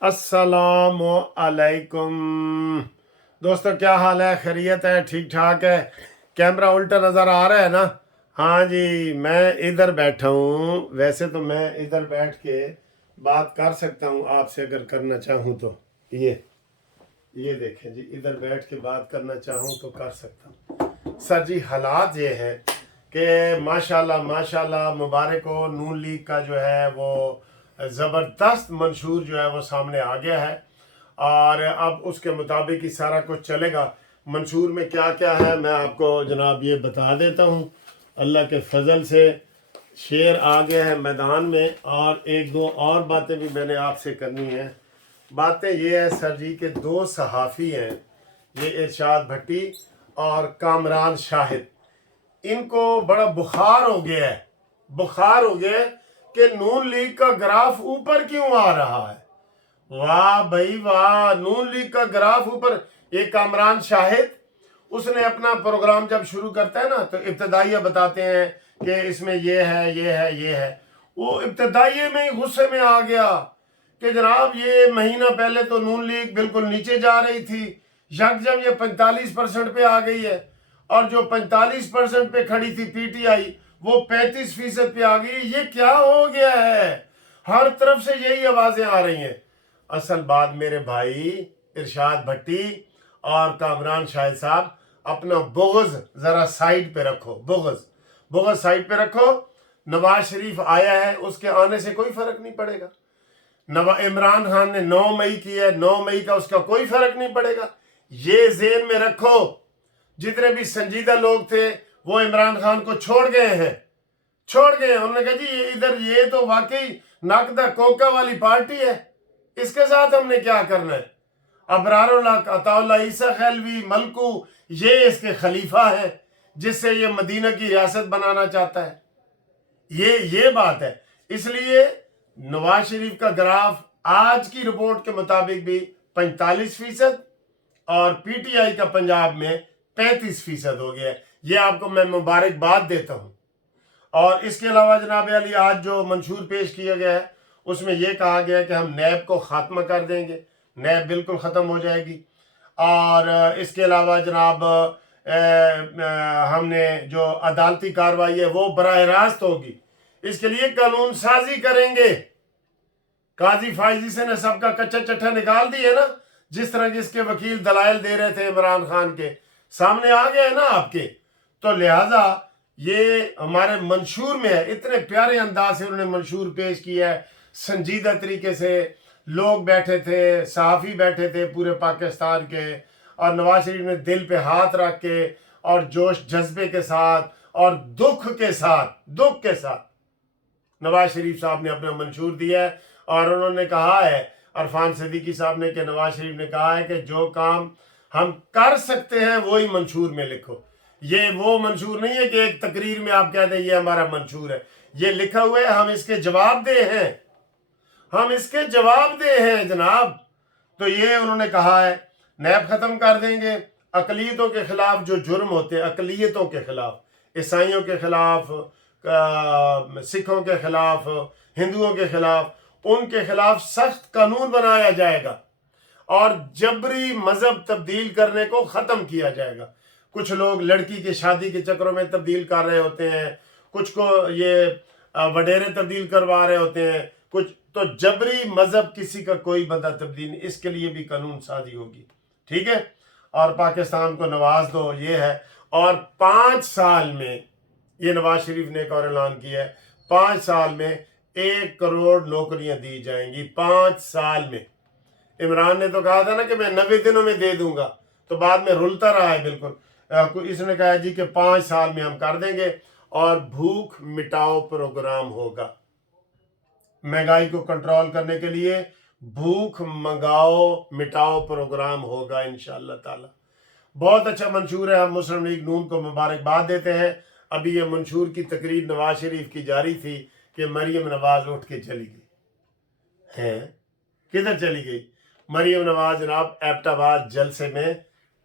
अस्सलाम अलैकुम दोस्तों, क्या हाल है? खैरियत है? ठीक ठाक है? कैमरा उल्टा नज़र आ रहा है ना? हाँ जी, मैं इधर बैठा हूँ। वैसे तो मैं इधर बैठ के बात कर सकता हूँ आपसे, अगर करना चाहूँ तो। ये देखें जी, इधर बैठ के बात करना चाहूँ तो कर सकता हूँ। सर जी, हालात ये है कि माशाल्लाह माशाल्लाह मुबारक हो, नून लीग का जो है वो ज़बरदस्त मंशूर जो है वो सामने आ गया है, और अब उसके मुताबिक ही सारा कुछ चलेगा। मंशूर में क्या क्या है मैं आपको जनाब ये बता देता हूँ। अल्लाह के फजल से शेर आ गया है मैदान में, और एक दो और बातें भी मैंने आपसे करनी है। बातें ये है सर जी के दो सहाफ़ी हैं, ये इरशाद भट्टी और कामरान शाहिद। इनको बड़ा बुखार हो गया है, बुखार हो गया है कि नून लीग का ग्राफ ऊपर क्यों आ रहा है। वाह भाई वाह, नून लीग का ग्राफ ऊपर। एक कामरान शाहिद, उसने अपना प्रोग्राम जब शुरू करता है ना तो इब्तदाइया बताते हैं कि इसमें ये है ये है ये है। वो इब्तदाइये में ही गुस्से में आ गया कि जनाब ये महीना पहले तो नून लीग बिल्कुल नीचे जा रही थी, यकजम ये 45% पे आ गई है, और जो 45% पे खड़ी थी पीटीआई वो 35% पे आ गई। ये क्या हो गया है? हर तरफ से यही आवाजें आ रही हैं। असल बात मेरे भाई इरशाद भट्टी और कामरान शाहिद साहब, अपना बुग़्ज़ जरा साइड पे रखो। बुग़्ज़ साइड पे रखो। नवाज शरीफ आया है, उसके आने से कोई फर्क नहीं पड़ेगा। इमरान खान ने 9 मई की है, 9 मई का उसका कोई फर्क नहीं पड़ेगा। ये ज़हन में रखो, जितने भी संजीदा लोग थे वो इमरान खान को छोड़ गए हैं, छोड़ गए। उन्होंने कहा जी ये इधर ये तो वाकई नाकदा कोका वाली पार्टी है, इसके साथ हमने क्या करना है। अबरारुल्लाह अताउल्लाह ईसा खैलवी मलकू ये इसके खलीफा है, जिससे ये मदीना की रियासत बनाना चाहता है। ये बात है। इसलिए नवाज शरीफ का ग्राफ आज की रिपोर्ट के मुताबिक भी 45% और पीटीआई का पंजाब में 35% हो गया है। ये आपको मैं मुबारकबाद देता हूँ। और इसके अलावा जनाब अली, आज जो मंशूर पेश किया गया है उसमें यह कहा गया है कि हम नैब को ख़त्म कर देंगे, नैब बिल्कुल ख़त्म हो जाएगी। और इसके अलावा जनाब हमने जो अदालती कार्रवाई है वो बराह रास्त होगी, इसके लिए कानून साजी करेंगे। काजी फायजी ने सबका कच्चा चट्टा निकाल दिया ना, जिस तरह जिसके वकील दलाइल दे रहे थे इमरान खान के सामने आ गए ना आपके। तो लिहाजा ये हमारे मंशूर में है। इतने प्यारे अंदाज से उन्होंने मंशूर पेश किया है, संजीदा तरीके से। लोग बैठे थे, सहाफ़ी बैठे थे पूरे पाकिस्तान के, और नवाज शरीफ ने दिल पे हाथ रख के और जोश जज्बे के साथ और दुख के साथ नवाज शरीफ साहब ने अपना मंशूर दिया है। और उन्होंने कहा है, अरफान सिद्दीकी साहब ने, कि नवाज शरीफ ने कहा है कि जो काम हम कर सकते हैं वही मंशूर में लिखो। ये वो मंशूर नहीं है कि एक तकरीर में आप कहते हैं ये हमारा मंशूर है। ये लिखा हुआ है, हम इसके जवाबदेह हैं, हम इसके जवाबदेह हैं जनाब। तो ये उन्होंने कहा है नैब ख़त्म कर देंगे। अकलियतों के खिलाफ जो जुर्म होते हैं, अकलियतों के खिलाफ, ईसाइयों के खिलाफ, सिखों के खिलाफ, हिंदुओं के खिलाफ, उनके खिलाफ सख्त कानून बनाया जाएगा और जबरी मजहब तब्दील करने को ख़त्म किया जाएगा। कुछ लोग लड़की की शादी के चक्रों में तब्दील कर रहे होते हैं, कुछ को ये वडेरे तब्दील करवा रहे होते हैं, कुछ तो जबरी मजहब किसी का कोई बंदा तब्दील नहीं, इसके लिए भी कानून साजी होगी। ठीक है, और पाकिस्तान को नवाज दो, ये है। और 5 साल में, ये नवाज शरीफ ने एक और ऐलान किया है, 5 साल में 1 करोड़ नौकरियां दी जाएंगी। 5 साल में। इमरान ने तो कहा था ना कि मैं 90 दिनों में दे दूंगा, तो बाद में रुलता रहा है बिल्कुल। इसने कहा जी कि 5 साल में हम कर देंगे, और भूख मिटाओ प्रोग्राम होगा। महंगाई को कंट्रोल करने के लिए भूख मंगाओ मिटाओ प्रोग्राम होगा इंशाअल्लाह ताला। बहुत अच्छा मंशूर है। हम मुस्लिम लीग नून को मुबारकबाद देते हैं। अभी ये मंशूर की तकरीर नवाज शरीफ की जारी थी कि मरियम नवाज उठ के चली गई है। किधर चली गई मरियम नवाज? जनाब एबटाबाद जलसे में,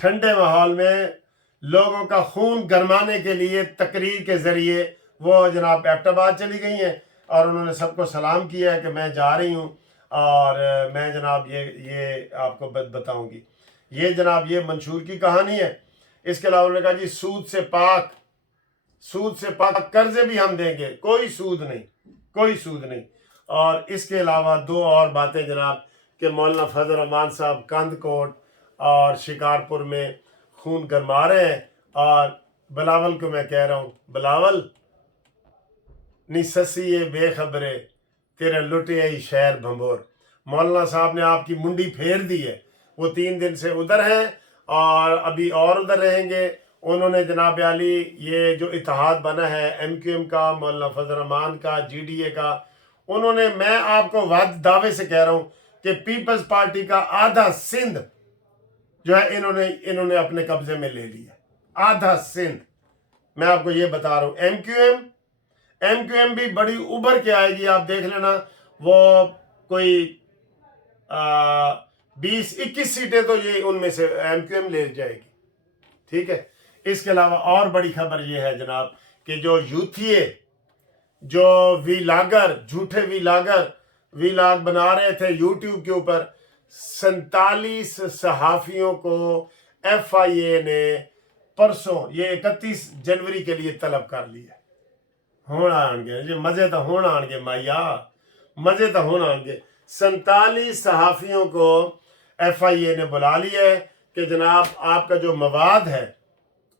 ठंडे माहौल में लोगों का खून गरमाने के लिए तकरीर के जरिए वो जनाब एबटाबाद चली गई हैं, और उन्होंने सबको सलाम किया है कि मैं जा रही हूँ اور میں جناب یہ آپ کو بتاؤں گی، یہ جناب یہ منشور کی کہانی ہے۔ اس کے علاوہ انہوں نے کہا جی سود سے پاک قرضے بھی ہم دیں گے، کوئی سود نہیں۔ اور اس کے علاوہ دو اور باتیں جناب کہ مولانا فضل الرحمان صاحب کند کوٹ اور شکارپور میں خون گرما رہے ہیں، اور بلاول کو میں کہہ رہا ہوں، بلاول نی سسی بے خبرے تیرے لٹے ہی شہر بھمبور۔ مولانا صاحب نے آپ کی منڈی پھیر دی ہے، وہ 3 دن سے ادھر ہیں اور ابھی اور ادھر رہیں گے۔ انہوں نے جناب علی یہ جو اتحاد بنا ہے ایم کیو ایم کا، مولانا فضل الرحمان کا، جی ڈی اے کا، انہوں نے، میں آپ کو دعوے سے کہہ رہا ہوں کہ پیپلز پارٹی کا آدھا سندھ جو ہے انہوں نے اپنے قبضے میں لے لیا، آدھا سندھ۔ میں آپ کو یہ بتا رہا ہوں، ایم کیو ایم بھی بڑی ابھر کے آئے گی، آپ دیکھ لینا، وہ کوئی 20-21 سیٹیں تو یہ ان میں سے ایم کیو ایم لے جائے گی، ٹھیک ہے۔ اس کے علاوہ اور بڑی خبر یہ ہے جناب کہ جو یوتھیے، جو جھوٹے ویلاگ بنا رہے تھے یوٹیوب کے اوپر، 47 صحافیوں کو ایف آئی اے نے پرسوں یہ 31 جنوری کے لیے طلب کر لیا۔ ہونا آنگے جی مزے تو ہونا آنگے مائیا، مزے تو ہونا آنگے۔ 47 صحافیوں کو ایف آئی اے نے بلا لیا ہے کہ جناب آپ کا جو مواد ہے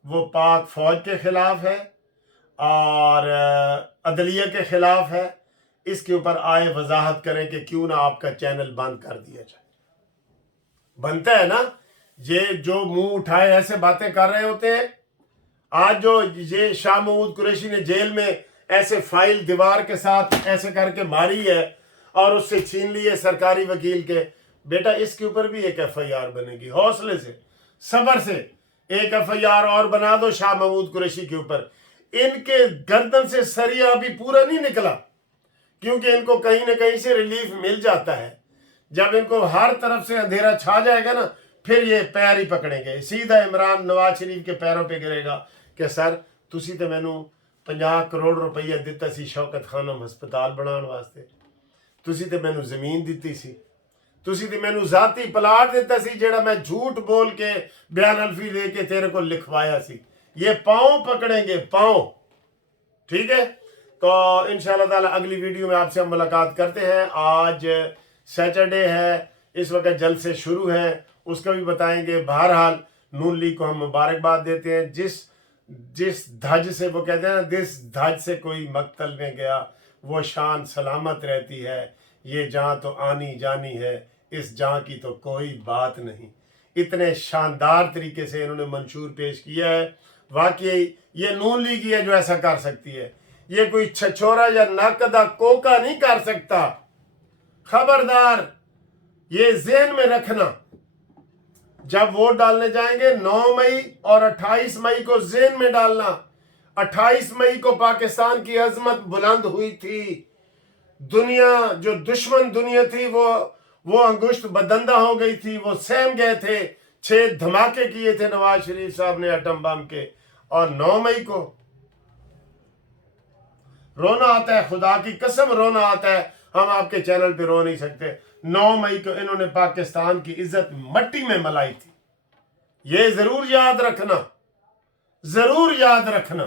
وہ پاک فوج کے خلاف ہے اور عدلیہ کے خلاف ہے، اس کے اوپر آئے وضاحت کریں کہ کیوں نہ آپ کا چینل بند کر دیا جائے۔ بنتا ہے نا، یہ جو منہ اٹھائے ایسے باتیں کر رہے ہوتے ہیں۔ آج جو یہ شاہ محمود قریشی نے جیل میں ایسے فائل دیوار کے ساتھ ایسے کر کے ماری ہے اور اس سے چھین لی ہے سرکاری وکیل کے، بیٹا اس کے اوپر بھی ایک ایف آئی آر بنے گی، حوصلے سے، صبر سے ایک ایف آئی آر اور بنا دو شاہ محمود قریشی کے اوپر۔ ان کے گردن سے سریا ابھی پورا نہیں نکلا، کیونکہ ان کو کہیں نہ کہیں سے ریلیف مل جاتا ہے۔ جب ان کو ہر طرف سے اندھیرا چھا جائے گا نا، پھر یہ پیر ہی پکڑیں گے، سیدھا عمران نواز شریف کے پیروں پہ گرے گا کہ سر تسی تے مینوں 50 کروڑ روپیہ دیتا سی شوکت خانم ہسپتال بنان واسطے، تسی تے مینوں زمین دیتی سی، تسی تے مینوں ذاتی پلاٹ دیتا سی جیڑا میں جھوٹ بول کے بیان الفی دے کے تیرے کو لکھوایا سی۔ یہ پاؤں پکڑیں گے، پاؤں، ٹھیک ہے۔ تو انشاءاللہ تعالی اگلی ویڈیو میں آپ سے ہم ملاقات کرتے ہیں۔ آج سیٹرڈے ہے، اس وقت جلسے شروع ہیں، اس کا بھی بتائیں گے۔ بہرحال نون لیگ کو ہم مبارکباد دیتے ہیں، جس دھج سے وہ کہتے ہیں نا، جس دھج سے کوئی مقتل میں گیا وہ شان سلامت رہتی ہے، یہ جان تو آنی جانی ہے، اس جان کی تو کوئی بات نہیں۔ اتنے شاندار طریقے سے انہوں نے منشور پیش کیا ہے، واقعی یہ نون لیگ ہی ہے جو ایسا کر سکتی ہے، یہ کوئی چھچورا یا ناقدہ کوکا نہیں کر سکتا۔ خبردار، یہ ذہن میں رکھنا، جب ووٹ ڈالنے جائیں گے 9 مئی اور 28 مئی کو ذہن میں ڈالنا۔ 28 مئی کو پاکستان کی عظمت بلند ہوئی تھی، دنیا جو دشمن دنیا تھی وہ انگشت بدندہ ہو گئی تھی، وہ سہم گئے تھے، 6 دھماکے کیے تھے نواز شریف صاحب نے ایٹم بم کے، اور 9 مئی کو رونا آتا ہے، خدا کی قسم رونا آتا ہے، ہم آپ کے چینل پہ رو نہیں سکتے۔ 9 مئی کو انہوں نے پاکستان کی عزت مٹی میں ملائی تھی، یہ ضرور یاد رکھنا، ضرور یاد رکھنا،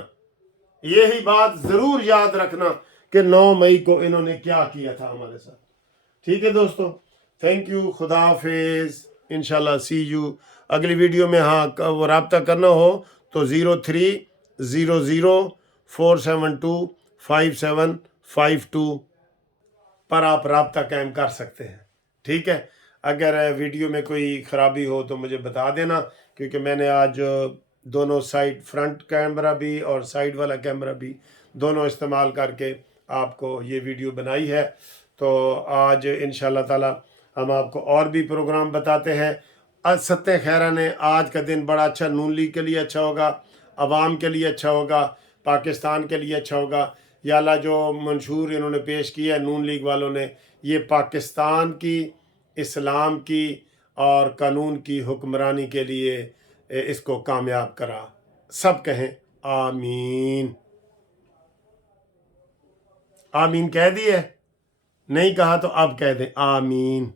یہی بات ضرور یاد رکھنا کہ 9 مئی کو انہوں نے کیا کیا تھا ہمارے ساتھ۔ ٹھیک ہے دوستو، تھینک یو، خدا حافظ، انشاءاللہ سی یو اگلی ویڈیو میں۔ ہاں وہ رابطہ کرنا ہو تو 0300472572 پر آپ رابطہ قائم کر سکتے ہیں، ٹھیک ہے۔ اگر ویڈیو میں کوئی خرابی ہو تو مجھے بتا دینا، کیونکہ میں نے آج دونوں سائڈ، فرنٹ کیمرہ بھی اور سائڈ والا کیمرہ بھی دونوں استعمال کر کے آپ کو یہ ویڈیو بنائی ہے۔ تو آج انشاءاللہ تعالی ہم آپ کو اور بھی پروگرام بتاتے ہیں۔ ستہ خیرہ نے آج کا دن بڑا اچھا، نون لیگ کے لیے اچھا ہوگا، عوام کے لیے اچھا ہوگا، پاکستان کے لیے اچھا ہوگا۔ یا اللہ جو منشور انہوں نے پیش کیا ہے نون لیگ والوں نے، یہ پاکستان کی، اسلام کی اور قانون کی حکمرانی کے لیے اس کو کامیاب کرا۔ سب کہیں آمین، آمین کہہ دیے۔ نہیں کہا تو اب کہہ دیں آمین.